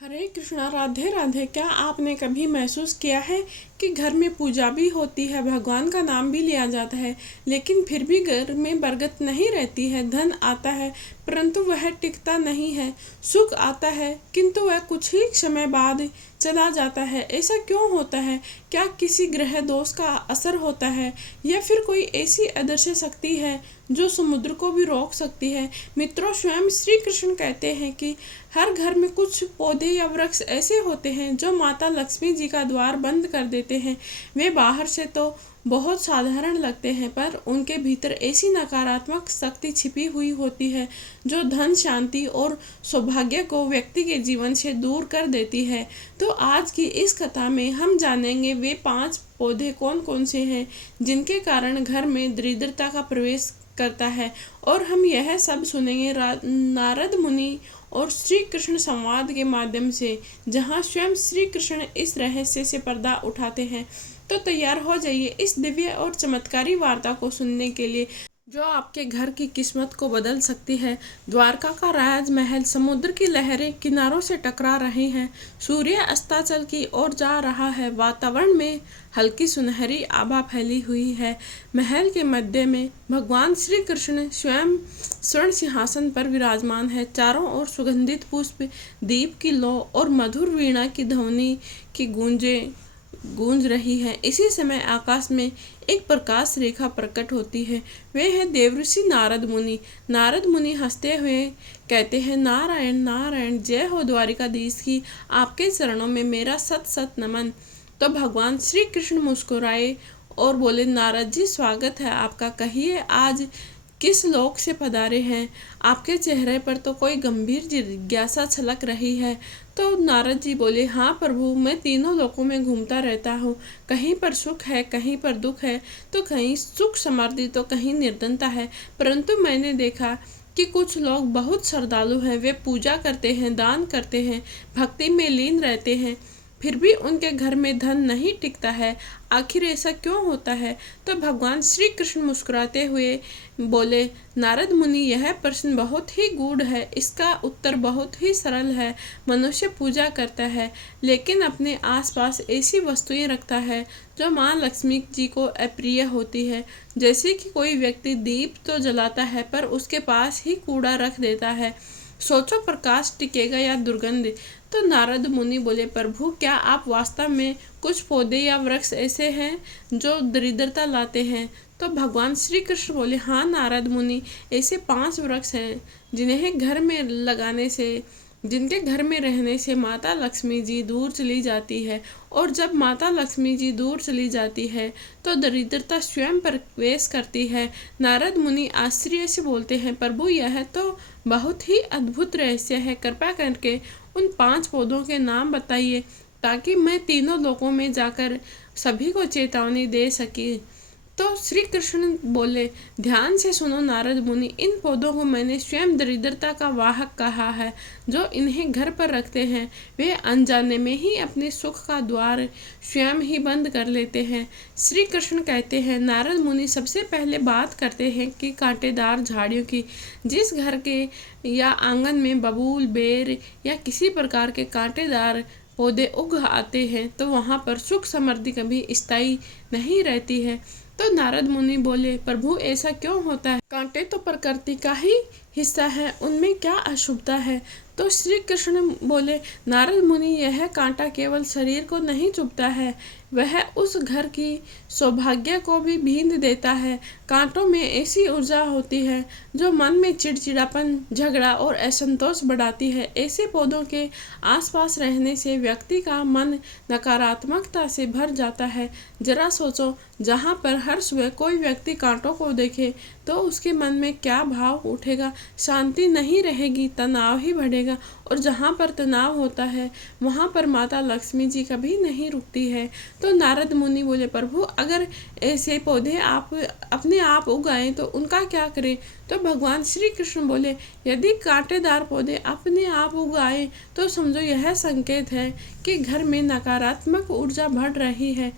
हरे कृष्णा, राधे राधे। क्या आपने कभी महसूस किया है कि घर में पूजा भी होती है, भगवान का नाम भी लिया जाता है, लेकिन फिर भी घर में बरकत नहीं रहती है। धन आता है परंतु वह टिकता नहीं है। सुख आता है किंतु वह कुछ ही समय बाद चला जाता है। ऐसा क्यों होता है? क्या किसी ग्रह दोष का असर होता है या फिर कोई ऐसी अदृश्य शक्ति है जो समुद्र को भी रोक सकती है? मित्रों, स्वयं श्री कृष्ण कहते हैं कि हर घर में कुछ पौधे या वृक्ष ऐसे होते हैं जो माता लक्ष्मी जी का द्वार बंद कर देते हैं। वे बाहर से तो बहुत साधारण लगते हैं पर उनके भीतर ऐसी नकारात्मक शक्ति छिपी हुई होती है जो धन, शांति और सौभाग्य को व्यक्ति के जीवन से दूर कर देती है। तो आज की इस कथा में हम जानेंगे वे 5 पौधे कौन कौन से हैं जिनके कारण घर में दरिद्रता का प्रवेश करता है। और हम यह सब सुनेंगे नारद मुनि और श्री कृष्ण संवाद के माध्यम से, जहाँ स्वयं श्री कृष्ण इस रहस्य से पर्दा उठाते हैं। तो तैयार हो जाइए इस दिव्य और चमत्कारी वार्ता को सुनने के लिए जो आपके घर की किस्मत को बदल सकती है। द्वारका का राजमहल समुद्र की लहरें किनारों से टकरा रही हैं। सूर्य अस्ताचल की ओर जा रहा है। वातावरण में हल्की सुनहरी आभा फैली हुई है। महल के मध्य में भगवान श्री कृष्ण स्वयं स्वर्ण सिंहासन पर विराजमान है। चारों ओर सुगंधित पुष्प, दीप की लौ और मधुर वीणा की ध्वनि की गूंज रही है। इसी समय आकाश में एक प्रकाश रेखा प्रकट होती है। वे है देवऋषि नारद मुनि। नारद मुनि हंसते हुए कहते हैं, नारायण नारायण, जय हो द्वारिकाधीश की। आपके चरणों में मेरा सत सत नमन। तो भगवान श्री कृष्ण मुस्कुराए और बोले, नारद जी, स्वागत है आपका। कहिए आज किस लोक से पधारे हैं? आपके चेहरे पर तो कोई गंभीर जिज्ञासा छलक रही है। तो नारद जी बोले, हाँ प्रभु, मैं तीनों लोकों में घूमता रहता हूँ। कहीं पर सुख है, कहीं पर दुख है, तो कहीं सुख समृद्धि तो कहीं निर्धनता है। परंतु मैंने देखा कि कुछ लोग बहुत श्रद्धालु हैं। वे पूजा करते हैं, दान करते हैं, भक्ति में लीन रहते हैं, फिर भी उनके घर में धन नहीं टिकता है। आखिर ऐसा क्यों होता है? तो भगवान श्री कृष्ण मुस्कुराते हुए बोले, नारद मुनि, यह प्रश्न बहुत ही गूढ़ है। इसका उत्तर बहुत ही सरल है। मनुष्य पूजा करता है लेकिन अपने आसपास ऐसी वस्तुएं रखता है जो माँ लक्ष्मी जी को अप्रिय होती है। जैसे कि कोई व्यक्ति दीप तो जलाता है पर उसके पास ही कूड़ा रख देता है। सोचो, प्रकाश टिकेगा या दुर्गंध? तो नारद मुनि बोले, प्रभु, क्या आप वास्तव में कुछ पौधे या वृक्ष ऐसे हैं जो दरिद्रता लाते हैं? तो भगवान श्री कृष्ण बोले, हाँ नारद मुनि, ऐसे 5 वृक्ष हैं जिनके घर में रहने से माता लक्ष्मी जी दूर चली जाती है। और जब माता लक्ष्मी जी दूर चली जाती है तो दरिद्रता स्वयं प्रवेश करती है। नारद मुनि आश्चर्य से बोलते हैं, प्रभु, यह तो बहुत ही अद्भुत रहस्य है। कृपा करके उन 5 पौधों के नाम बताइए ताकि मैं तीनों लोकों में जाकर सभी को चेतावनी दे सके। तो श्री कृष्ण बोले, ध्यान से सुनो नारद मुनि, इन पौधों को मैंने स्वयं दरिद्रता का वाहक कहा है। जो इन्हें घर पर रखते हैं वे अनजाने में ही अपने सुख का द्वार स्वयं ही बंद कर लेते हैं। श्री कृष्ण कहते हैं, नारद मुनि, सबसे पहले बात करते हैं कि कांटेदार झाड़ियों की। जिस घर के या आंगन में बबूल, बेर या किसी प्रकार के कांटेदार पौधे उग आते हैं तो वहाँ पर सुख समृद्धि कभी स्थायी नहीं रहती है। तो नारद मुनि बोले, प्रभु, ऐसा क्यों होता है? कांटे तो प्रकृति का ही हिस्सा है, उनमें क्या अशुभता है? तो श्री कृष्ण बोले, नारद मुनि, यह कांटा केवल शरीर को नहीं चुभता है, वह उस घर की सौभाग्य को भी भींध देता है। कांटों में ऐसी ऊर्जा होती है जो मन में चिड़चिड़ापन, झगड़ा और असंतोष बढ़ाती है। ऐसे पौधों के आसपास रहने से व्यक्ति का मन नकारात्मकता से भर जाता है। जरा सोचो, जहाँ पर हर सुबह कोई व्यक्ति कांटों को देखे तो उसके मन में क्या भाव उठेगा? शांति नहीं रहेगी, तनाव ही बढ़ेगा। और जहाँ पर तनाव होता है वहाँ पर माता लक्ष्मी जी कभी नहीं रुकती है। तो नारद मुनि बोले, प्रभु, अगर ऐसे पौधे आप अपने आप उगाएं तो उनका क्या करें? तो भगवान श्री कृष्ण बोले, यदि कांटेदार पौधे अपने आप उगाएं तो समझो यह संकेत है कि घर में नकारात्मक ऊर्जा बढ़ रही है।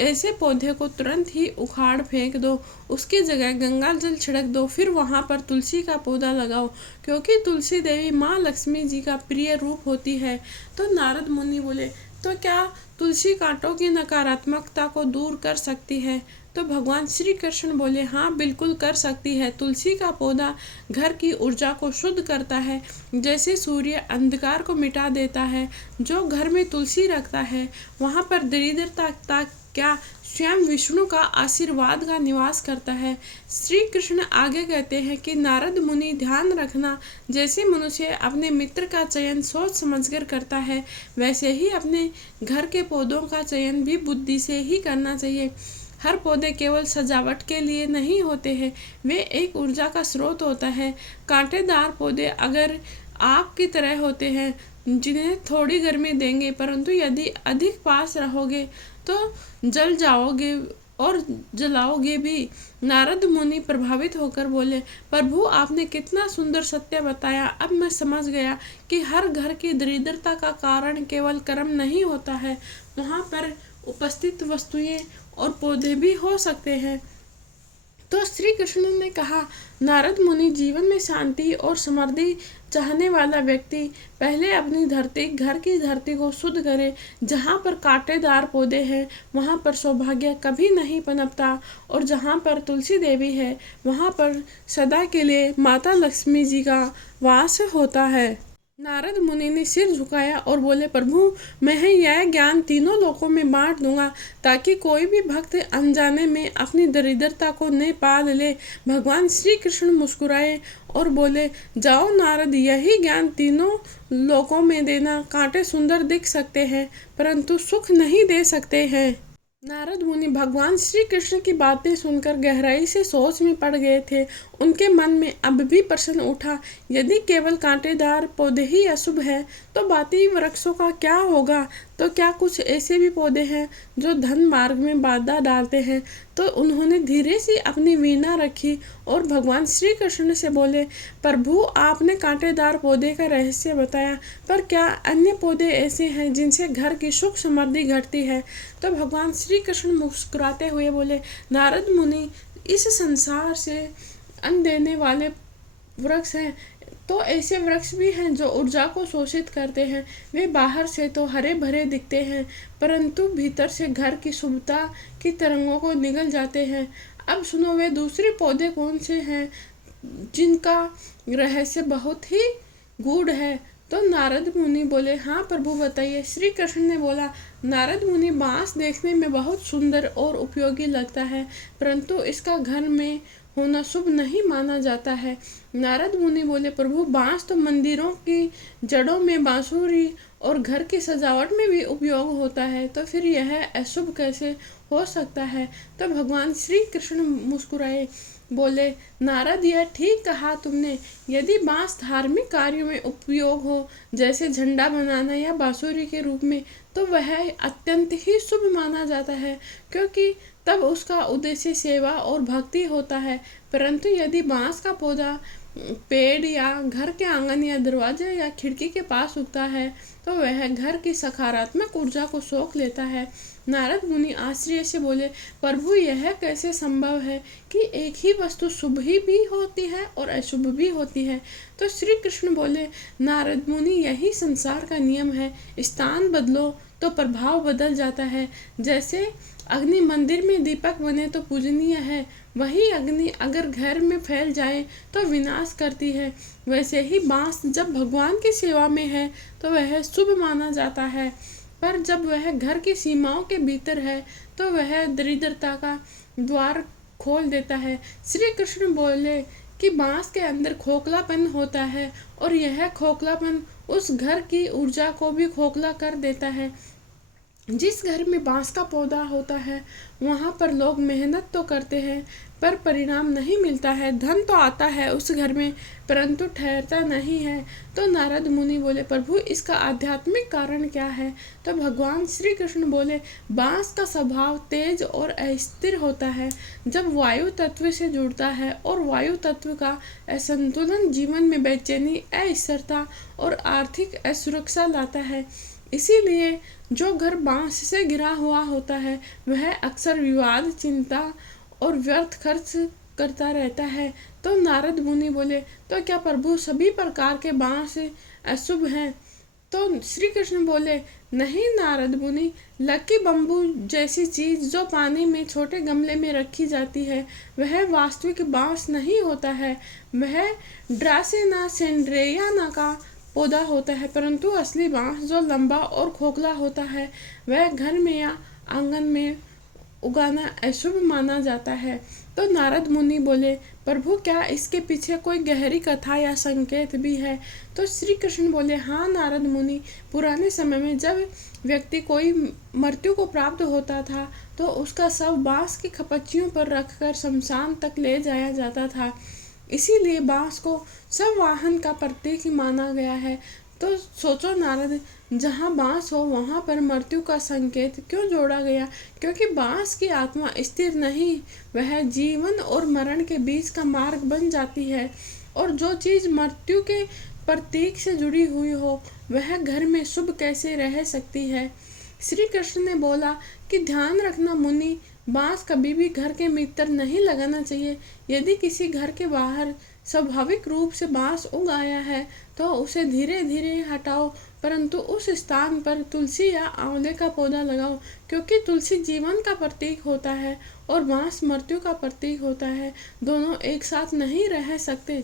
ऐसे पौधे को तुरंत ही उखाड़ फेंक दो, उसकी जगह गंगा जल छिड़क दो, फिर वहाँ पर तुलसी का पौधा लगाओ, क्योंकि तुलसी देवी माँ लक्ष्मी जी का प्रिय रूप होती है। तो नारद मुनि बोले, तो क्या तुलसी कांटों की नकारात्मकता को दूर कर सकती है? तो भगवान श्री कृष्ण बोले, हाँ बिल्कुल कर सकती है। तुलसी का पौधा घर की ऊर्जा को शुद्ध करता है, जैसे सूर्य अंधकार को मिटा देता है। जो घर में तुलसी रखता है वहाँ पर दरिद्रता क्या स्वयं विष्णु का आशीर्वाद का निवास करता है। श्री कृष्ण आगे कहते हैं कि नारद मुनि ध्यान रखना, जैसे मनुष्य अपने मित्र का चयन सोच समझकर करता है, वैसे ही अपने घर के पौधों का चयन भी बुद्धि से ही करना चाहिए। हर पौधे केवल सजावट के लिए नहीं होते हैं, वे एक ऊर्जा का स्रोत होता है। कांटेदार पौधे अगर आग की तरह होते हैं, जिन्हें थोड़ी गर्मी देंगे, परंतु यदि अधिक पास रहोगे तो जल जाओगे और जलाओगे भी। नारद मुनि प्रभावित होकर बोले, प्रभु आपने कितना सुंदर सत्य बताया। अब मैं समझ गया कि हर घर की दरिद्रता का कारण केवल कर्म नहीं होता है, वहाँ पर उपस्थित वस्तुएं और पौधे भी हो सकते हैं। तो श्री कृष्ण ने कहा, नारद मुनि, जीवन में शांति और समृद्धि चाहने वाला व्यक्ति पहले अपनी धरती, घर की धरती को शुद्ध करे। जहाँ पर कांटेदार पौधे हैं वहाँ पर सौभाग्य कभी नहीं पनपता, और जहाँ पर तुलसी देवी है वहाँ पर सदा के लिए माता लक्ष्मी जी का वास होता है। नारद मुनि ने सिर झुकाया और बोले, प्रभु मैं यह ज्ञान तीनों लोकों में बांट दूंगा, ताकि कोई भी भक्त अनजाने में अपनी दरिद्रता को न पाल ले। भगवान श्री कृष्ण मुस्कुराए और बोले, जाओ नारद, यही ज्ञान तीनों लोकों में देना। कांटे सुंदर दिख सकते हैं परंतु सुख नहीं दे सकते हैं। नारद मुनि भगवान श्री कृष्ण की बातें सुनकर गहराई से सोच में पड़ गए थे। उनके मन में अब भी प्रश्न उठा, यदि केवल कांटेदार पौधे ही अशुभ है तो बाकी वृक्षों का क्या होगा? तो क्या कुछ ऐसे भी पौधे हैं जो धन मार्ग में बाधा डालते हैं? तो उन्होंने धीरे से अपनी वीणा रखी और भगवान श्री कृष्ण से बोले, प्रभु आपने कांटेदार पौधे का रहस्य बताया, पर क्या अन्य पौधे ऐसे हैं जिनसे घर की सुख समृद्धि घटती है? तो भगवान श्री कृष्ण मुस्कुराते हुए बोले, नारद मुनि, इस संसार से अन्न देने वाले वृक्ष हैं, तो ऐसे वृक्ष भी हैं जो ऊर्जा को शोषित करते हैं। वे बाहर से तो हरे भरे दिखते हैं, परंतु भीतर से घर की शुभता की तरंगों को निगल जाते हैं। अब सुनो, वे दूसरे पौधे कौन से हैं जिनका रहस्य बहुत ही गूढ़ है? तो नारद मुनि बोले, हाँ प्रभु बताइए। श्री कृष्ण ने बोला, नारद मुनि, बांस देखने में बहुत सुंदर और उपयोगी लगता है, परंतु इसका घर में होना शुभ नहीं माना जाता है। नारद मुनि बोले, प्रभु बांस तो मंदिरों की जड़ों में बांसुरी और घर की सजावट में भी उपयोग होता है, तो फिर यह अशुभ कैसे हो सकता है? तो भगवान श्री कृष्ण मुस्कुराए, बोले, नारद, यह ठीक कहा तुमने। यदि बांस धार्मिक कार्यों में उपयोग हो, जैसे झंडा बनाना या बांसुरी के रूप में, तो वह अत्यंत ही शुभ माना जाता है, क्योंकि तब उसका उद्देश्य सेवा और भक्ति होता है। परंतु यदि बांस का पौधा पेड़ या घर के आंगन या दरवाजे या खिड़की के पास उगता है, तो वह घर की सकारात्मक ऊर्जा को सोख लेता है। नारद मुनि आश्चर्य से बोले, प्रभु यह कैसे संभव है कि एक ही वस्तु शुभ ही भी होती है और अशुभ भी होती है? तो श्री कृष्ण बोले, नारद मुनि, यही संसार का नियम है। स्थान बदलो तो प्रभाव बदल जाता है। जैसे अग्नि मंदिर में दीपक बने तो पूजनीय है, वही अग्नि अगर घर में फैल जाए तो विनाश करती है। वैसे ही बांस जब भगवान की सेवा में है तो वह शुभ माना जाता है, पर जब वह घर की सीमाओं के भीतर है तो वह दरिद्रता का द्वार खोल देता है। श्री कृष्ण बोले कि बांस के अंदर खोखलापन होता है, और यह खोखलापन उस घर की ऊर्जा को भी खोखला कर देता है। जिस घर में बांस का पौधा होता है वहाँ पर लोग मेहनत तो करते हैं पर परिणाम नहीं मिलता है। धन तो आता है उस घर में, परंतु ठहरता नहीं है। तो नारद मुनि बोले, प्रभु इसका आध्यात्मिक कारण क्या है? तो भगवान श्री कृष्ण बोले, बांस का स्वभाव तेज और अस्थिर होता है। जब वायु तत्व से जुड़ता है, और वायु तत्व का असंतुलन जीवन में बेचैनी, अस्थिरता और आर्थिक असुरक्षा लाता है। इसीलिए जो घर बांस से घिरा हुआ होता है वह अक्सर विवाद, चिंता और व्यर्थ खर्च करता रहता है। तो नारद मुनि बोले, तो क्या प्रभु सभी प्रकार के बांस अशुभ हैं? तो श्री कृष्ण बोले, नहीं नारद मुनि, लकी बम्बू जैसी चीज जो पानी में छोटे गमले में रखी जाती है वह वास्तविक बांस नहीं होता है। वह ड्रासेना सेंड्रेयाना का पौधा होता है, परंतु असली बांस जो लंबा और खोखला होता है वह घर में या आंगन में उगाना अशुभ माना जाता है। तो नारद मुनि बोले, प्रभु क्या इसके पीछे कोई गहरी कथा या संकेत भी है? तो श्री कृष्ण बोले, हाँ नारद मुनि, पुराने समय में जब व्यक्ति कोई मृत्यु को प्राप्त होता था तो उसका शव बांस की खपच्चियों पर रखकर शमशान तक ले जाया जाता था। इसीलिए बांस को संवाहन का प्रतीक माना गया है। तो सोचो नारद, जहाँ बांस हो वहाँ पर मृत्यु का संकेत क्यों जोड़ा गया? क्योंकि बांस की आत्मा स्थिर नहीं, वह जीवन और मरण के बीच का मार्ग बन जाती है। और जो चीज मृत्यु के प्रतीक से जुड़ी हुई हो वह घर में शुभ कैसे रह सकती है? श्री कृष्ण ने बोला कि ध्यान रखना मुनि, बांस कभी भी घर के भीतर नहीं लगाना चाहिए। यदि किसी घर के बाहर स्वाभाविक रूप से बांस उग आया है तो उसे धीरे धीरे हटाओ, परंतु उस स्थान पर तुलसी या आंवले का पौधा लगाओ, क्योंकि तुलसी जीवन का प्रतीक होता है और बांस मृत्यु का प्रतीक होता है। दोनों एक साथ नहीं रह सकते।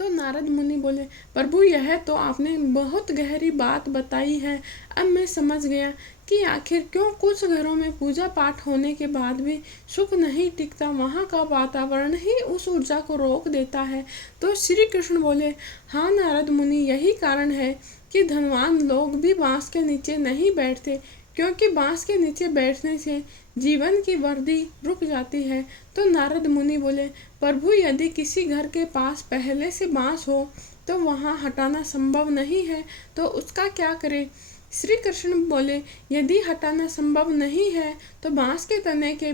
तो नारद मुनि बोले, प्रभु यह तो आपने बहुत गहरी बात बताई है। अब मैं समझ गया कि आखिर क्यों कुछ घरों में पूजा पाठ होने के बाद भी सुख नहीं टिकता। वहाँ का वातावरण ही उस ऊर्जा को रोक देता है। तो श्री कृष्ण बोले, हाँ नारद मुनि, यही कारण है कि धनवान लोग भी बांस के नीचे नहीं बैठते, क्योंकि बांस के नीचे बैठने से जीवन की वृद्धि रुक जाती है। तो नारद मुनि बोले, प्रभु यदि किसी घर के पास पहले से बांस हो तो वहाँ हटाना संभव नहीं है, तो उसका क्या करें? श्री कृष्ण बोले, यदि हटाना संभव नहीं है तो बांस के तने के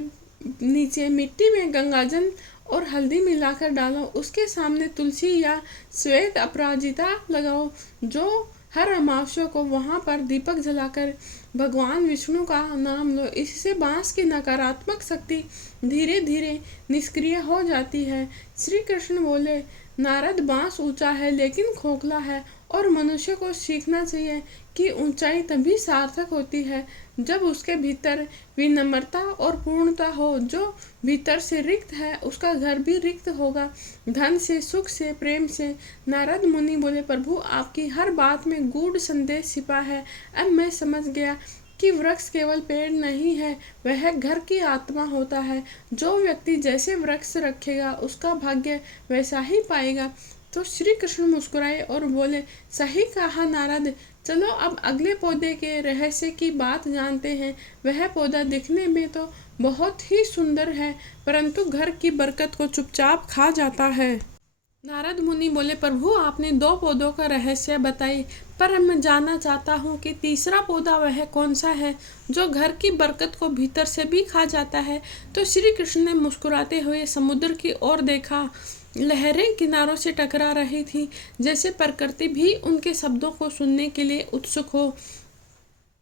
नीचे मिट्टी में गंगाजल और हल्दी मिलाकर डालो, उसके सामने तुलसी या श्वेत अपराजिता लगाओ, जो हर अमावस्या को वहाँ पर दीपक जलाकर भगवान विष्णु का नाम लो। इससे बांस की नकारात्मक शक्ति धीरे धीरे निष्क्रिय हो जाती है। श्री कृष्ण बोले, नारद, बांस ऊंचा है लेकिन खोखला है और मनुष्य को सीखना चाहिए कि ऊंचाई तभी सार्थक होती है जब उसके भीतर विनम्रता और पूर्णता हो। जो भीतर से रिक्त है उसका घर भी रिक्त होगा, धन से, सुख से, प्रेम से। नारद मुनि बोले, प्रभु आपकी हर बात में गूढ़ संदेश छिपा है। अब मैं समझ गया कि वृक्ष केवल पेड़ नहीं है, वह घर की आत्मा होता है। जो व्यक्ति जैसे वृक्ष रखेगा उसका भाग्य वैसा ही पाएगा। तो श्री कृष्ण मुस्कुराए और बोले, सही कहा नारद, चलो अब अगले पौधे के रहस्य की बात जानते हैं। वह पौधा दिखने में तो बहुत ही सुंदर है, परंतु घर की बरकत को चुपचाप खा जाता है। नारद मुनि बोले, प्रभु आपने 2 पौधों का रहस्य बताई, पर मैं जानना चाहता हूँ कि तीसरा पौधा वह कौन सा है जो घर की बरकत को भीतर से भी खा जाता है। तो श्री कृष्ण ने मुस्कुराते हुए समुद्र की ओर देखा। लहरें किनारों से टकरा रही थी, जैसे प्रकृति भी उनके शब्दों को सुनने के लिए उत्सुक हो।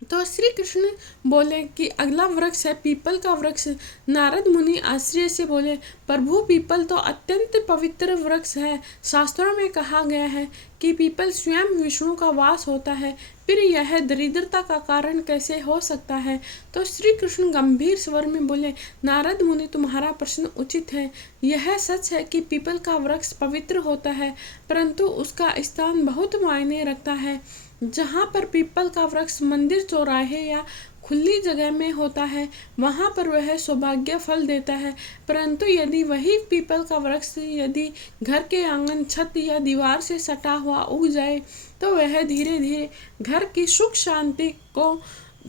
तो श्री कृष्ण बोले कि अगला वृक्ष है पीपल का वृक्ष। नारद मुनि आश्चर्य से बोले, प्रभु पीपल तो अत्यंत पवित्र वृक्ष है। शास्त्रों में कहा गया है कि पीपल स्वयं विष्णु का वास होता है, फिर यह दरिद्रता का कारण कैसे हो सकता है? तो श्री कृष्ण गंभीर स्वर में बोले, नारद मुनि तुम्हारा प्रश्न उचित है। यह सच है कि पीपल का वृक्ष पवित्र होता है, परंतु उसका स्थान बहुत मायने रखता है। जहाँ पर पीपल का वृक्ष मंदिर, चौराहे या खुली जगह में होता है वहाँ पर वह सौभाग्य फल देता है, परंतु यदि वही पीपल का वृक्ष यदि घर के आंगन, छत या दीवार से सटा हुआ उग जाए तो वह धीरे धीरे घर की सुख शांति को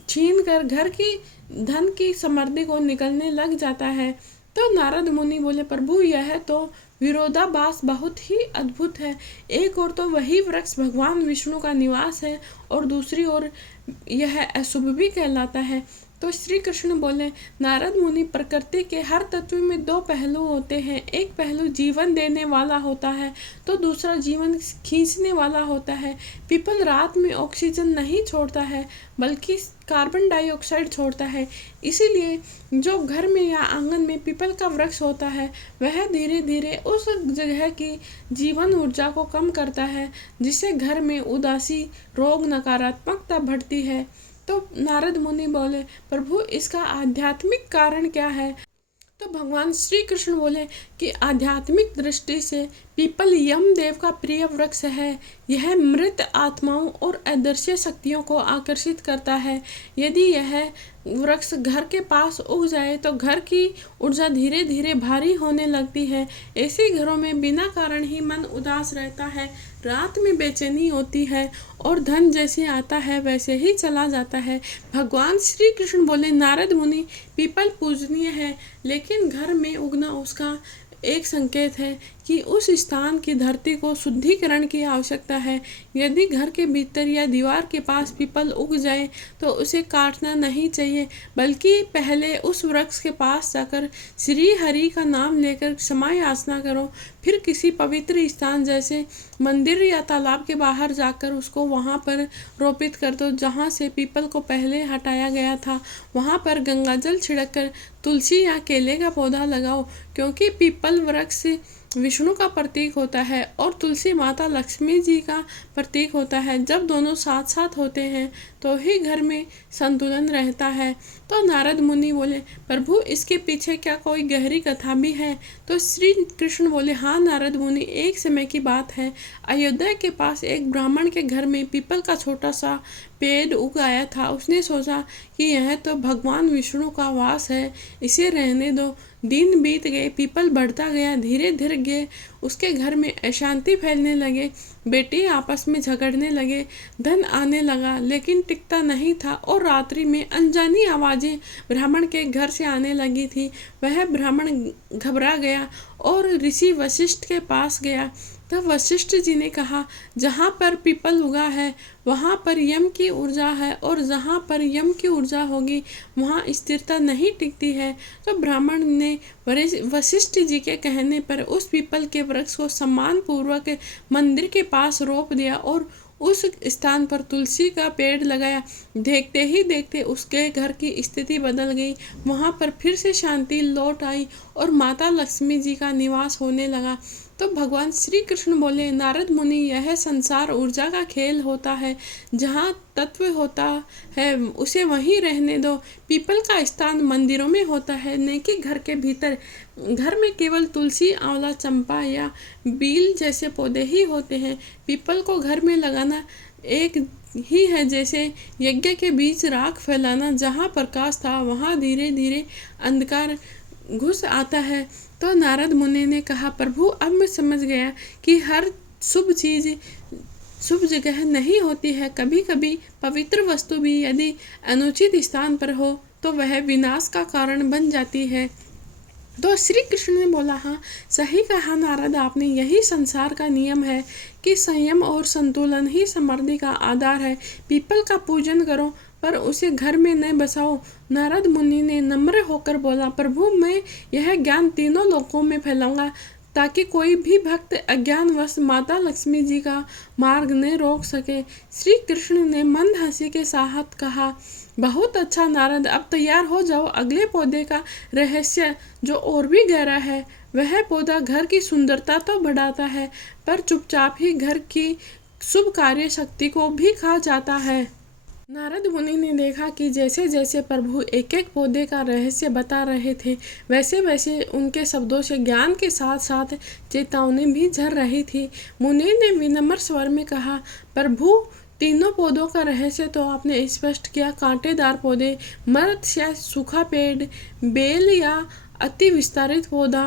छीनकर घर की धन की समृद्धि को निकलने लग जाता है। तो नारद मुनि बोले, प्रभु यह तो विरोधाभास बहुत ही अद्भुत है। एक ओर तो वही वृक्ष भगवान विष्णु का निवास है और दूसरी ओर यह अशुभ भी कहलाता है। तो श्री कृष्ण बोले, नारद मुनि, प्रकृति के हर तत्व में दो पहलू होते हैं। एक पहलू जीवन देने वाला होता है तो दूसरा जीवन खींचने वाला होता है। पीपल रात में ऑक्सीजन नहीं छोड़ता है बल्कि कार्बन डाइऑक्साइड छोड़ता है। इसीलिए जो घर में या आंगन में पीपल का वृक्ष होता है वह धीरे धीरे उस जगह की जीवन ऊर्जा को कम करता है, जिससे घर में उदासी, रोग, नकारात्मकता बढ़ती है। तो नारद मुनि बोले, प्रभु इसका आध्यात्मिक कारण क्या है? तो भगवान श्री कृष्ण बोले कि आध्यात्मिक दृष्टि से पीपल यमदेव का प्रिय वृक्ष है। यह मृत आत्माओं और अदृश्य शक्तियों को आकर्षित करता है। यदि यह वृक्ष घर के पास उग जाए तो घर की ऊर्जा धीरे धीरे भारी होने लगती है। ऐसे घरों में बिना कारण ही मन उदास रहता है, रात में बेचैनी होती है और धन जैसे आता है वैसे ही चला जाता है। भगवान श्री कृष्ण बोले, नारद मुनि, पीपल पूजनीय है, लेकिन घर में उगना उसका एक संकेत है कि उस स्थान की धरती को शुद्धिकरण की आवश्यकता है। यदि घर के भीतर या दीवार के पास पीपल उग जाए तो उसे काटना नहीं चाहिए, बल्कि पहले उस वृक्ष के पास जाकर श्री हरि का नाम लेकर क्षमा याचना करो। फिर किसी पवित्र स्थान जैसे मंदिर या तालाब के बाहर जाकर उसको वहाँ पर रोपित कर दो जहाँ से पीपल को पहले हटाया गया था। वहाँ पर गंगाजल छिड़ककर तुलसी या केले का पौधा लगाओ, क्योंकि पीपल वृक्ष विष्णु का प्रतीक होता है और तुलसी माता लक्ष्मी जी का प्रतीक होता है। जब दोनों साथ साथ होते हैं तो ही घर में संतुलन रहता है। तो नारद मुनि बोले, प्रभु इसके पीछे क्या कोई गहरी कथा भी है? तो श्री कृष्ण बोले, हाँ नारद मुनि, एक समय की बात है। अयोध्या के पास एक ब्राह्मण के घर में पीपल का छोटा सा पेड़ उग आया था। उसने सोचा कि यह तो भगवान विष्णु का वास है, इसे रहने दो। दिन बीत गए, पीपल बढ़ता गया, धीरे धीरे उसके घर में अशांति फैलने लगे, बेटे आपस में झगड़ने लगे, धन आने लगा लेकिन टिकता नहीं था और रात्रि में अनजानी आवाज़ें ब्राह्मण के घर से आने लगी थी। वह ब्राह्मण घबरा गया और ऋषि वशिष्ठ के पास गया। तब वशिष्ठ जी ने कहा, जहाँ पर पीपल उगा है वहाँ पर यम की ऊर्जा है और जहाँ पर यम की ऊर्जा होगी वहाँ स्थिरता नहीं टिकती है। तो ब्राह्मण ने वशिष्ठ जी के कहने पर उस पीपल के वृक्ष को सम्मान पूर्वक मंदिर के पास रोप दिया और उस स्थान पर तुलसी का पेड़ लगाया। देखते ही देखते उसके घर की स्थिति बदल गई। वहाँ पर फिर से शांति लौट आई और माता लक्ष्मी जी का निवास होने लगा। तो भगवान श्री कृष्ण बोले, नारद मुनि, यह संसार ऊर्जा का खेल होता है। जहाँ तत्व होता है उसे वहीं रहने दो। पीपल का स्थान मंदिरों में होता है, न कि घर के भीतर। घर में केवल तुलसी, आंवला, चंपा या बील जैसे पौधे ही होते हैं। पीपल को घर में लगाना एक ही है जैसे यज्ञ के बीच राख फैलाना। जहाँ प्रकाश था वहाँ धीरे धीरे अंधकार घुस आता है। तो नारद मुनि ने कहा, प्रभु अब मैं समझ गया कि हर शुभ चीज़ शुभ जगह नहीं होती है। कभी कभी पवित्र वस्तु भी यदि अनुचित स्थान पर हो तो वह विनाश का कारण बन जाती है। तो श्री कृष्ण ने बोला, हाँ सही कहा नारद आपने। यही संसार का नियम है कि संयम और संतुलन ही समृद्धि का आधार है। पीपल का पूजन करो पर उसे घर में न बसाओ। नारद मुनि ने नम्र होकर बोला, प्रभु मैं यह ज्ञान तीनों लोकों में फैलाऊंगा ताकि कोई भी भक्त अज्ञानवश माता लक्ष्मी जी का मार्ग न रोक सके। श्री कृष्ण ने मंद हंसी के साथ कहा, बहुत अच्छा नारद, अब तैयार हो जाओ। अगले पौधे का रहस्य जो और भी गहरा है। वह पौधा घर की सुंदरता तो बढ़ाता है पर चुपचाप ही घर की शुभ कार्य शक्ति को भी खा जाता है। नारद मुनि ने देखा कि जैसे जैसे प्रभु एक एक पौधे का रहस्य बता रहे थे वैसे वैसे उनके शब्दों से ज्ञान के साथ साथ चेतावनी भी झर रही थी। मुनि ने विनम्र स्वर में कहा, प्रभु तीनों पौधों का रहस्य तो आपने स्पष्ट किया। कांटेदार पौधे, मृत या सूखा पेड़, बेल या अति विस्तारित पौधा।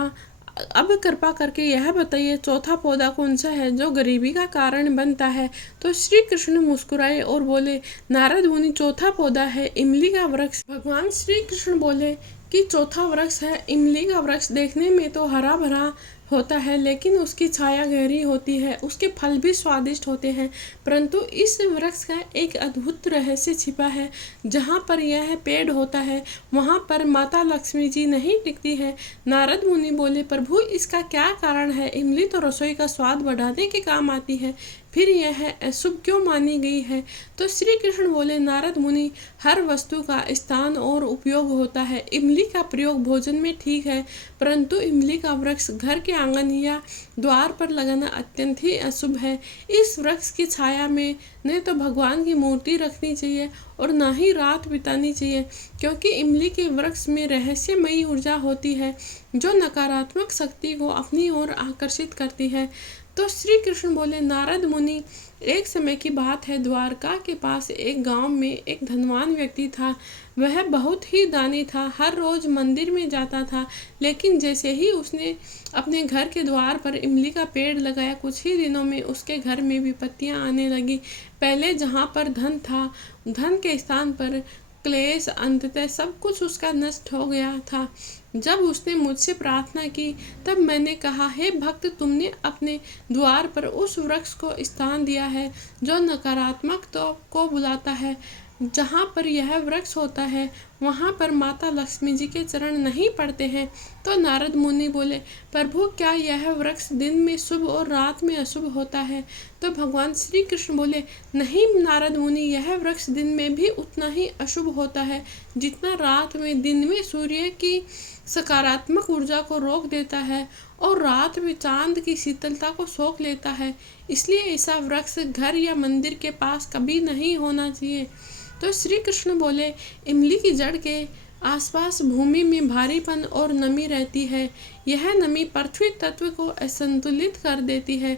अब कृपा करके यह बताइए चौथा पौधा कौन सा है जो गरीबी का कारण बनता है? तो श्री कृष्ण मुस्कुराए और बोले, नारद मुनि, चौथा पौधा है इमली का वृक्ष। भगवान श्री कृष्ण बोले कि चौथा वृक्ष है इमली का वृक्ष। देखने में तो हरा भरा होता है, लेकिन उसकी छाया गहरी होती है, उसके फल भी स्वादिष्ट होते हैं। परंतु इस वृक्ष का एक अद्भुत रहस्य छिपा है। जहाँ पर यह पेड़ होता है वहाँ पर माता लक्ष्मी जी नहीं टिकती है। नारद मुनि बोले, प्रभु इसका क्या कारण है? इमली तो रसोई का स्वाद बढ़ाने के काम आती है, फिर यह अशुभ क्यों मानी गई है? तो श्री कृष्ण बोले, नारद मुनि, हर वस्तु का स्थान और उपयोग होता है। इमली का प्रयोग भोजन में ठीक है, परंतु इमली का वृक्ष घर के आंगन या द्वार पर लगाना अत्यंत ही अशुभ है। इस वृक्ष की छाया में न तो भगवान की मूर्ति रखनी चाहिए और न ही रात बितानी चाहिए, क्योंकि इमली के वृक्ष में रहस्यमयी ऊर्जा होती है जो नकारात्मक शक्ति को अपनी ओर आकर्षित करती है। तो श्री कृष्ण बोले, नारद मुनि, एक समय की बात है, द्वारका के पास एक गांव में एक धनवान व्यक्ति था। वह बहुत ही दानी था, हर रोज मंदिर में जाता था। लेकिन जैसे ही उसने अपने घर के द्वार पर इमली का पेड़ लगाया, कुछ ही दिनों में उसके घर में विपत्तियां आने लगी। पहले जहाँ पर धन था, धन के स्थान पर क्लेश, अंततः सब कुछ उसका नष्ट हो गया था। जब उसने मुझसे प्रार्थना की, तब मैंने कहा, हे भक्त, तुमने अपने द्वार पर उस वृक्ष को स्थान दिया है जो नकारात्मकता को बुलाता है। जहाँ पर यह वृक्ष होता है वहाँ पर माता लक्ष्मी जी के चरण नहीं पड़ते हैं। तो नारद मुनि बोले, प्रभु क्या यह वृक्ष दिन में शुभ और रात में अशुभ होता है? तो भगवान श्री कृष्ण बोले, नहीं नारद मुनि, यह वृक्ष दिन में भी उतना ही अशुभ होता है जितना रात में। दिन में सूर्य की सकारात्मक ऊर्जा को रोक देता है और रात में चांद की शीतलता को सोख लेता है। इसलिए ऐसा वृक्ष घर या मंदिर के पास कभी नहीं होना चाहिए। तो श्री कृष्ण बोले, इमली की जड़ के आसपास भूमि में भारीपन और नमी रहती है। यह नमी पृथ्वी तत्व को असंतुलित कर देती है,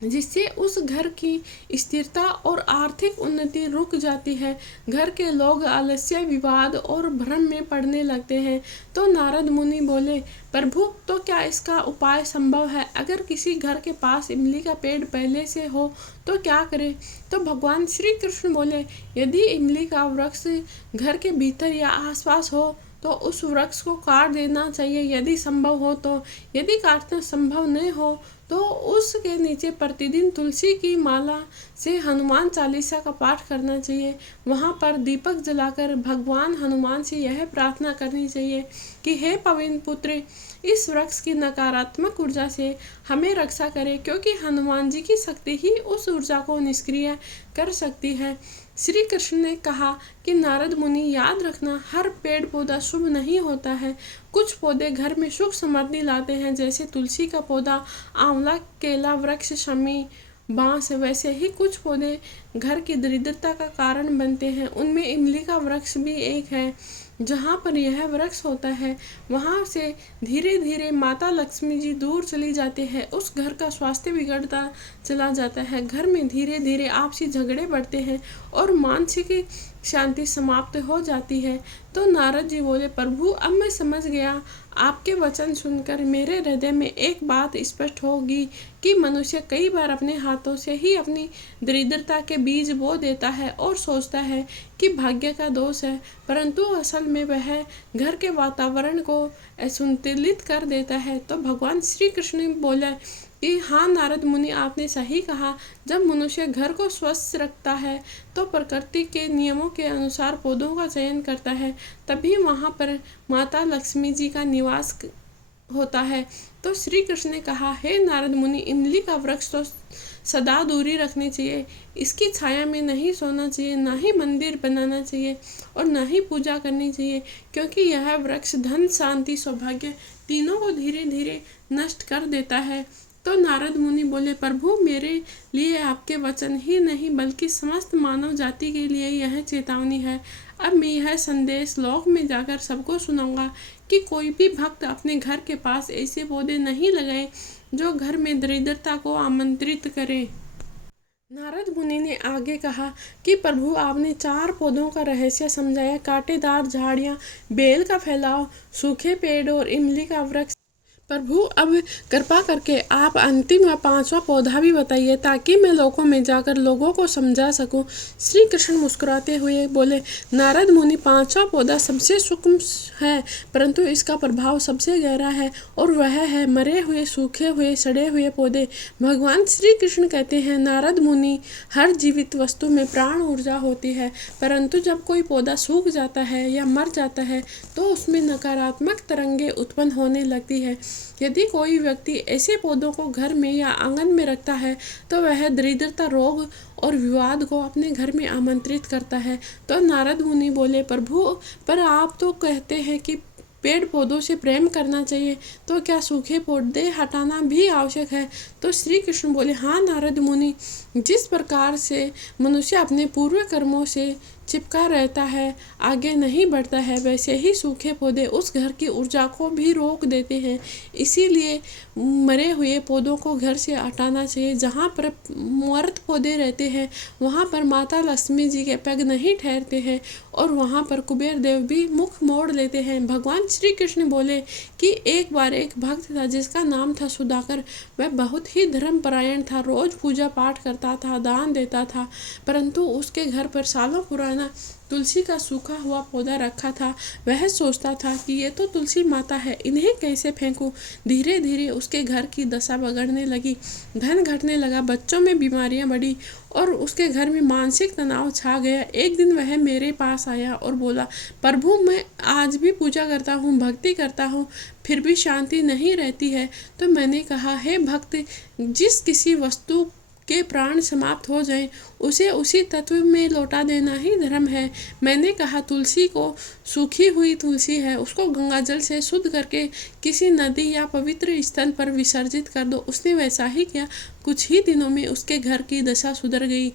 जिससे उस घर की स्थिरता और आर्थिक उन्नति रुक जाती है। घर के लोग आलस्य, विवाद और भ्रम में पड़ने लगते हैं। तो नारद मुनि बोले, प्रभु तो क्या इसका उपाय संभव है? अगर किसी घर के पास इमली का पेड़ पहले से हो तो क्या करे? तो भगवान श्री कृष्ण बोले, यदि इमली का वृक्ष घर के भीतर या आसपास हो तो उस वृक्ष को काट देना चाहिए, यदि संभव हो तो। यदि काटना संभव न हो तो उसके नीचे प्रतिदिन तुलसी की माला से हनुमान चालीसा का पाठ करना चाहिए। वहाँ पर दीपक जलाकर भगवान हनुमान से यह प्रार्थना करनी चाहिए कि हे पवन पुत्र, इस वृक्ष की नकारात्मक ऊर्जा से हमें रक्षा करे, क्योंकि हनुमान जी की शक्ति ही उस ऊर्जा को निष्क्रिय कर सकती है। श्री कृष्ण ने कहा कि नारद मुनि, याद रखना, हर पेड़ पौधा शुभ नहीं होता है। कुछ पौधे घर में सुख समृद्धि लाते हैं, जैसे तुलसी का पौधा, आंवला, केला वृक्ष, शमी, बांस। वैसे ही कुछ पौधे घर की दरिद्रता का कारण बनते हैं। उनमें इमली का वृक्ष भी एक है। जहाँ पर यह वृक्ष होता है वहाँ से धीरे धीरे माता लक्ष्मी जी दूर चली जाती है। उस घर का स्वास्थ्य बिगड़ता चला जाता है। घर में धीरे धीरे आपसी झगड़े बढ़ते हैं और मानसिक शांति समाप्त हो जाती है। तो नारद जी बोले, प्रभु अब मैं समझ गया। आपके वचन सुनकर मेरे हृदय में एक बात स्पष्ट होगी कि मनुष्य कई बार अपने हाथों से ही अपनी दरिद्रता के बीज बो देता है और सोचता है कि भाग्य का दोष है, परंतु असल में वह घर के वातावरण को असंतुलित कर देता है। तो भगवान श्री कृष्ण ने बोला कि हाँ नारद मुनि, आपने सही कहा। जब मनुष्य घर को स्वस्थ रखता है तो प्रकृति के नियमों के अनुसार पौधों का चयन करता है, तभी वहाँ पर माता लक्ष्मी जी का निवास होता है। तो श्री कृष्ण ने कहा, हे नारद मुनि, इमली का वृक्ष तो सदा दूरी रखनी चाहिए। इसकी छाया में नहीं सोना चाहिए, ना ही मंदिर बनाना चाहिए और ना ही पूजा करनी चाहिए, क्योंकि यह वृक्ष धन, शांति, सौभाग्य तीनों को धीरे धीरे नष्ट कर देता है। तो नारद मुनि बोले, प्रभु मेरे लिए आपके वचन ही नहीं बल्कि समस्त मानव जाति के लिए यह चेतावनी है। अब मैं यह संदेश लोक में जाकर सबको सुनाऊंगा कि कोई भी भक्त अपने घर के पास ऐसे पौधे नहीं लगाए जो घर में दरिद्रता को आमंत्रित करे। नारद मुनि ने आगे कहा कि प्रभु आपने 4 पौधों का रहस्य समझाया, कांटेदार झाड़ियाँ, बेल का फैलाव, सूखे पेड़ और इमली का वृक्ष। प्रभु, अब कृपा करके आप अंतिम व 5वां पौधा भी बताइए ताकि मैं लोकों में जाकर लोगों को समझा सकूं। श्री कृष्ण मुस्कुराते हुए बोले, नारद मुनि, 5वां पौधा सबसे सूक्ष्म है, परंतु इसका प्रभाव सबसे गहरा है और वह है मरे हुए, सूखे हुए, सड़े हुए पौधे। भगवान श्री कृष्ण कहते हैं, नारद मुनि, हर जीवित वस्तु में प्राण ऊर्जा होती है, परंतु जब कोई पौधा सूख जाता है या मर जाता है तो उसमें नकारात्मक तरंगे उत्पन्न होने लगती है। यदि कोई व्यक्ति ऐसे पौधों को घर में या आंगन में रखता है तो वह दरिद्रता, रोग और विवाद को अपने घर में आमंत्रित करता है। तो नारद मुनि बोले, प्रभु, पर आप तो कहते हैं कि पेड़ पौधों से प्रेम करना चाहिए, तो क्या सूखे पौधे हटाना भी आवश्यक है? तो श्री कृष्ण बोले, हाँ नारद मुनि, जिस प्रकार से मनुष्य अपने पूर्व कर्मों से चिपका रहता है, आगे नहीं बढ़ता है, वैसे ही सूखे पौधे उस घर की ऊर्जा को भी रोक देते हैं। इसीलिए मरे हुए पौधों को घर से हटाना चाहिए। जहाँ पर मृत पौधे रहते हैं वहाँ पर माता लक्ष्मी जी के पैग नहीं ठहरते हैं और वहाँ पर कुबेर देव भी मुख मोड़ लेते हैं। भगवान श्री कृष्ण बोले कि एक बार एक भक्त था जिसका नाम था सुधाकर। वह बहुत ही धर्मपरायण था, रोज पूजा पाठ करता था, दान देता था, परंतु उसके घर पर सालों पुराना तुलसी का सूखा हुआ पौधा रखा था। वह सोचता था कि ये तो तुलसी माता है, इन्हें कैसे फेंकूं। धीरे धीरे उसके घर की दशा बिगड़ने लगी, धन घटने लगा, बच्चों में बीमारियां बढ़ी और उसके घर में मानसिक तनाव छा गया। एक दिन वह मेरे पास आया और बोला, प्रभु, मैं आज भी पूजा करता हूँ, भक्ति करता हूँ, फिर भी शांति नहीं रहती है। तो मैंने कहा, हे भक्त, जिस किसी वस्तु के प्राण समाप्त हो जाएं, उसे उसी तत्व में लौटा देना ही धर्म है। मैंने कहा, तुलसी को सूखी हुई तुलसी है, उसको गंगा जल से शुद्ध करके किसी नदी या पवित्र स्थल पर विसर्जित कर दो। उसने वैसा ही किया। कुछ ही दिनों में उसके घर की दशा सुधर गई।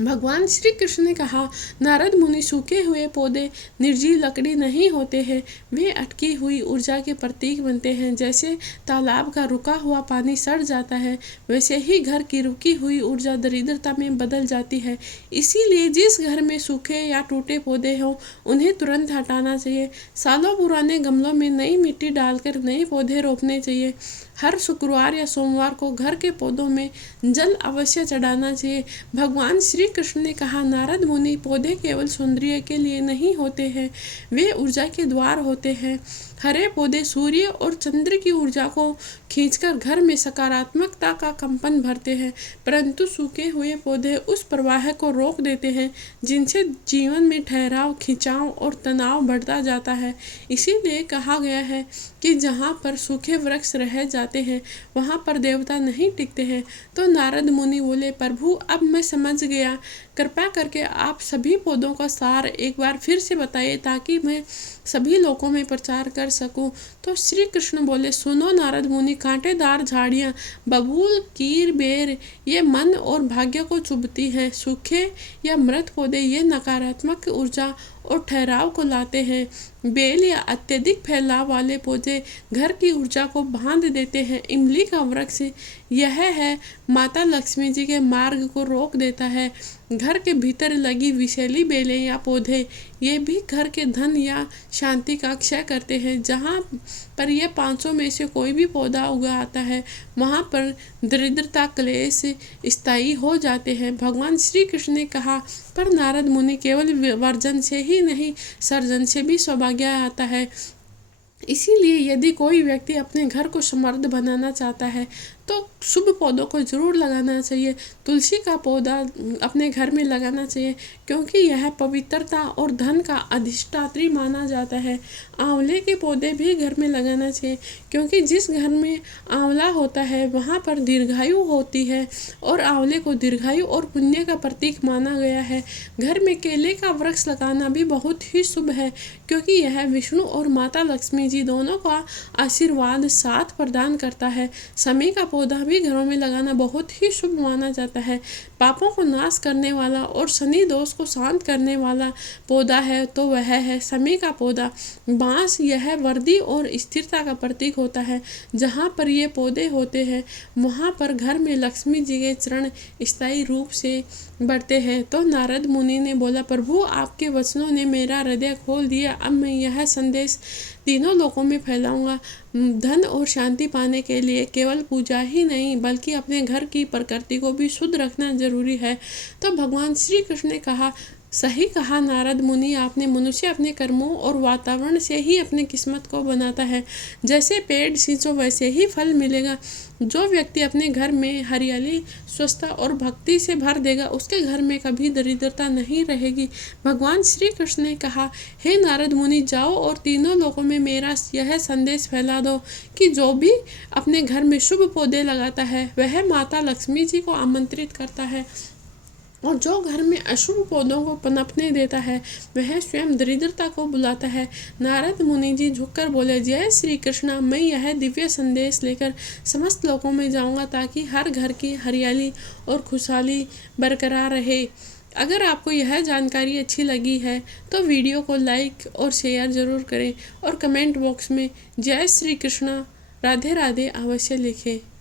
भगवान श्री कृष्ण ने कहा, नारद मुनि, सूखे हुए पौधे निर्जीव लकड़ी नहीं होते हैं, वे अटकी हुई ऊर्जा के प्रतीक बनते हैं। जैसे तालाब का रुका हुआ पानी सड़ जाता है, वैसे ही घर की रुकी हुई ऊर्जा दरिद्रता में बदल जाती है। इसीलिए जिस घर में सूखे या टूटे पौधे हों उन्हें तुरंत हटाना चाहिए। सालों पुराने गमलों में नई मिट्टी डालकर नए पौधे रोपने चाहिए। हर शुक्रवार या सोमवार को घर के पौधों में जल अवश्य चढ़ाना चाहिए। भगवान श्री कृष्ण ने कहा, नारद मुनि, पौधे केवल सौंदर्य के लिए नहीं होते हैं, वे ऊर्जा के द्वार होते हैं। हरे पौधे सूर्य और चंद्र की ऊर्जा को खींचकर घर में सकारात्मकता का कंपन भरते हैं, परंतु सूखे हुए पौधे उस प्रवाह को रोक देते हैं जिनसे जीवन में ठहराव, खिंचाव और तनाव बढ़ता जाता है। इसीलिए कहा गया है कि जहाँ पर सूखे वृक्ष रह जाते हैं वहाँ पर देवता नहीं टिकते हैं। तो नारद मुनि बोले, प्रभु, अब मैं समझ गया, कृपा करके आप सभी पौधों का सार एक बार फिर से बताइए ताकि मैं सभी लोगों में प्रचार कर सकूं। तो श्री कृष्ण बोले, सुनो नारद मुनि, कांटेदार झाड़ियाँ, बबूल, कीर, बेर, ये मन और भाग्य को चुभती हैं। सूखे या मृत पौधे ये नकारात्मक ऊर्जा और ठहराव को लाते हैं। बेल या अत्यधिक फैलाव वाले पौधे घर की ऊर्जा को बांध देते हैं। इमली का वृक्ष यह है, माता लक्ष्मी जी के मार्ग को रोक देता है। घर के भीतर लगी विषैली बेलें या पौधे ये भी घर के धन या शांति का क्षय करते हैं। जहाँ पर यह 500 में से कोई भी पौधा उगा आता है वहाँ पर दरिद्रता, क्लेश स्थायी हो जाते हैं। भगवान श्री कृष्ण ने कहा, पर नारद मुनि, केवल वर्जन से ही नहीं, सर्जन से भी सौभाग्य आता है। इसीलिए यदि कोई व्यक्ति अपने घर को समृद्ध बनाना चाहता है तो शुभ पौधों को जरूर लगाना चाहिए। तुलसी का पौधा अपने घर में लगाना चाहिए क्योंकि यह पवित्रता और धन का अधिष्ठात्री माना जाता है। आंवले के पौधे भी घर में लगाना चाहिए क्योंकि जिस घर में आंवला होता है वहाँ पर दीर्घायु होती है और आंवले को दीर्घायु और पुण्य का प्रतीक माना गया है। घर में केले का वृक्ष लगाना भी बहुत ही शुभ है क्योंकि यह विष्णु और माता लक्ष्मी जी दोनों का आशीर्वाद साथ प्रदान करता है। समी का पौधा भी घरों में लगाना बहुत ही शुभ माना जाता है। पापों को नाश करने वाला और शनि दोष को शांत करने वाला पौधा है तो वह है समी का पौधा। बांस यह वर्दी और स्थिरता का प्रतीक होता है। जहाँ पर ये पौधे होते हैं वहाँ पर घर में लक्ष्मी जी के चरण स्थायी रूप से बढ़ते हैं। तो नारद मुनि ने बोला, प्रभु, आपके वचनों ने मेरा हृदय खोल दिया। अब मैं यह संदेश तीनों लोकों में फैलाऊंगा। धन और शांति पाने के लिए केवल पूजा ही नहीं बल्कि अपने घर की प्रकृति को भी शुद्ध रखना जरूरी है। तो भगवान श्री कृष्ण ने कहा, सही कहा नारद मुनि आपने। मनुष्य अपने कर्मों और वातावरण से ही अपनी किस्मत को बनाता है। जैसे पेड़ सींचो वैसे ही फल मिलेगा। जो व्यक्ति अपने घर में हरियाली, स्वच्छता और भक्ति से भर देगा, उसके घर में कभी दरिद्रता नहीं रहेगी। भगवान श्री कृष्ण ने कहा, हे नारद मुनि, जाओ और तीनों लोकों में मेरा यह संदेश फैला दो कि जो भी अपने घर में शुभ पौधे लगाता है वह माता लक्ष्मी जी को आमंत्रित करता है, और जो घर में अशुभ पौधों को पनपने देता है वह स्वयं दरिद्रता को बुलाता है। नारद मुनि जी झुककर बोले, जय श्री कृष्णा, मैं यह दिव्य संदेश लेकर समस्त लोकों में जाऊंगा ताकि हर घर की हरियाली और खुशहाली बरकरार रहे। अगर आपको यह जानकारी अच्छी लगी है तो वीडियो को लाइक और शेयर ज़रूर करें और कमेंट बॉक्स में जय श्री कृष्णा, राधे राधे अवश्य लिखें।